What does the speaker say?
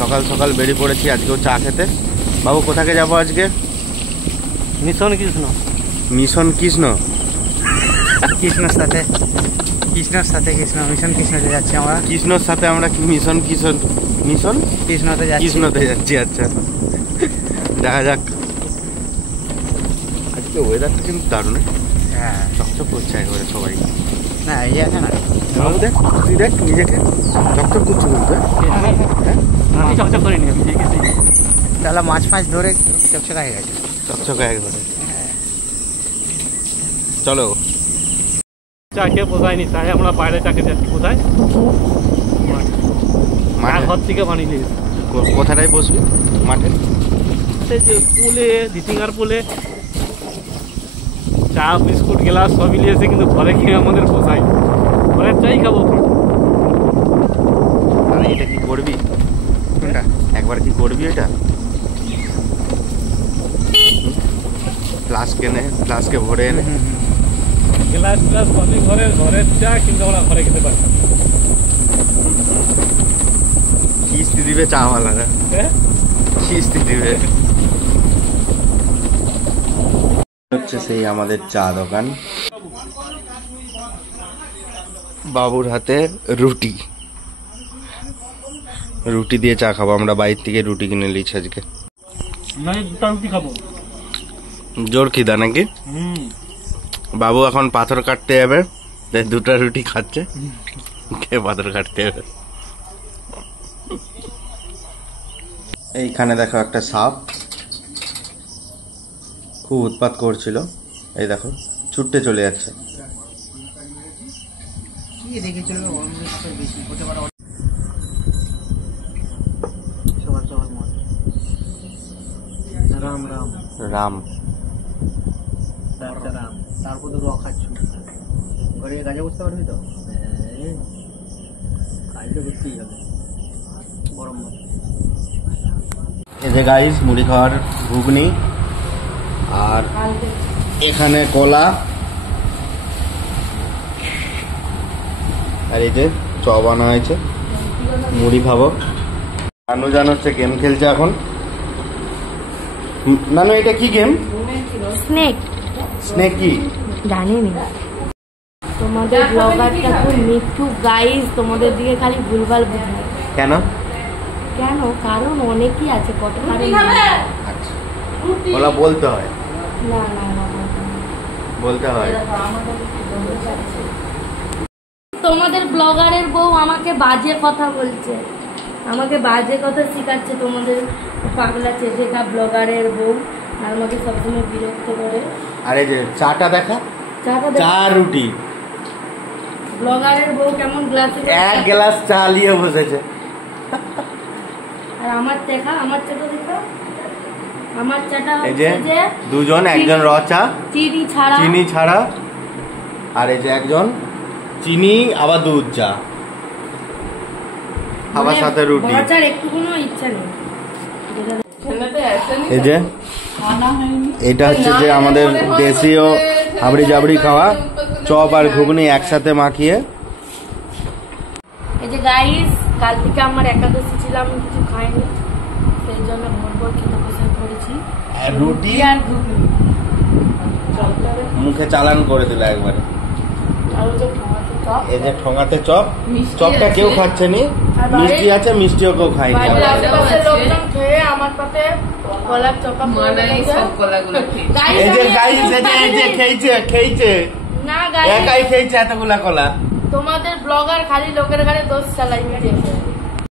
সকাল সকাল বেরিয়ে পড়েছি আজকেও চা খেতে। বাবু কোথাকে যাবো আজকে? মিশন কৃষ্ণ। মিশন কৃষ্ণ? কৃষ্ণর সাথে মিশন কৃষ্ণতে যাচ্ছি আমরা। কৃষ্ণর সাথে আমরা কি মিশন কৃষ্ণতে যাচ্ছি। আচ্ছা, দেখা যাক। আজকে ওয়েদারটা কিন্তু দারুণ। হ্যাঁ, চকচক করছে একবারে সবাই। না এই আছে না, বাবু দেখ, তুই দেখ নিজেকে চকচক করছে কিন্তু। আমি চকচক করিনি, আমি দেখেছি। তাহলে মাছ ধরে চকচক হয়ে গেছে, চকচক একবারে। চলো। চা খেয়ে বোঝায়নি, তাই আমরা বাইরে চা খেতে যাচ্ছি। কোথায়? মাঠে। ঘর থেকে বানিয়ে নিয়েছি। কোথাটাই বসবি? মাঠে পুলে, দিতিঙ্গার পুলে চা বিস্কুট গ্লাস সব মিলিয়েছে, কিন্তু ঘরে খেয়ে আমাদের পোষায়। ঘরের চাই খাবো। আর এটা কি করবি? একবার কি করবি এটা? ফ্লাস্কে ভরে এনে গ্লাস সবই ঘরের চা, কিন্তু আমরা ঘরে খেতে পারতাম। কিস্তি দিবে চাওয়ালারা, কিস্তি দিবে। হচ্ছে সেই আমাদের চা দোকান। বাবুর হাতে রুটি দিয়ে চা খাবো। আমরা বাইরে থেকে রুটি কিনে নিয়েছি আজকে। রুটি খাবো। জোর খিদা নাকি? বাবু এখন পাথর কাটতে যাবে, দুটা রুটি খাচ্ছে, খেয়ে পাথর কাটতে যাবে। এইখানে দেখো একটা সাপ খুব উৎপাত করছিল। এই দেখো ছুটতে চলে যাচ্ছে। রাম তারপর তো খাচ্ছ ঘরে কাজে বুঝতে পারবি তো, কাজটা করতেই হবে। গরম এই যে গাইস মুড়ি খাওয়ার ঘুগনি, আর এখানে কলা, আর এই যে চপ আনা হয়েছে, মুড়ি খাবো। নানু হচ্ছে গেম খেলছে এখন। নানু এটা কি গেম? স্নেক কি জানিনি। তোমাদের ব্লগারটা খুব মিঠু গাইস, তোমাদের দিকে খালি ভুলভাল বুঝায়। কেন? কারণ অনেকই আছে, কত কারণ। আচ্ছা, ওলা বলতে হয়? না বলতে হয়। তোমাদের ব্লগারের বউ আমাকে বাজে কথা বলছে, আমাকে বাজে কথা শিখাচ্ছে। তোমাদের পাগলা চেষ্টা ব্লগারের বউ আর আমাকে সবসময় বিরক্ত করে। আরে যে চাটা দেখা, চা রুটি, ব্লগারের বউ কেমন গ্লাসে এক গ্লাস চা নিয়ে বসেছে। আর আমার চাটা এই যে দুজন, একজন র চা চিনি ছাড়া, আর এই যে একজন চিনি আবার দুধ চা, আবার সাথে রুটি। একটু কোনো ইচ্ছা নেই। এই যে এটা হচ্ছে যে আমাদের দেশীয় হাবড়ি জাবড়ি খাওয়া, চপ আর ঘুগনি একসাথে মাখিয়ে। এই যে গাইস, কাল থেকে আমার একাদশী ছিল, আমি কিছু খাইনি, সেই জন্য ভোর খেতে বসে পড়েছি। রুটি আর ঘুগনি মুখে চালান করে দিল একবারে। এই যে ঠোঙাতে চপ, চপটা কেউ খাচ্ছে নি, মিষ্টি আছে, মিষ্টিও কেউ খায়নি। আমার পাতে গলার চপা এই যে গাইস, এই যে খেয়েছে না গাইস, একাই খেয়েছে এতগুলা কলা। তোমাদের ব্লগার খালি লোকের ঘরে দোষ চালাই।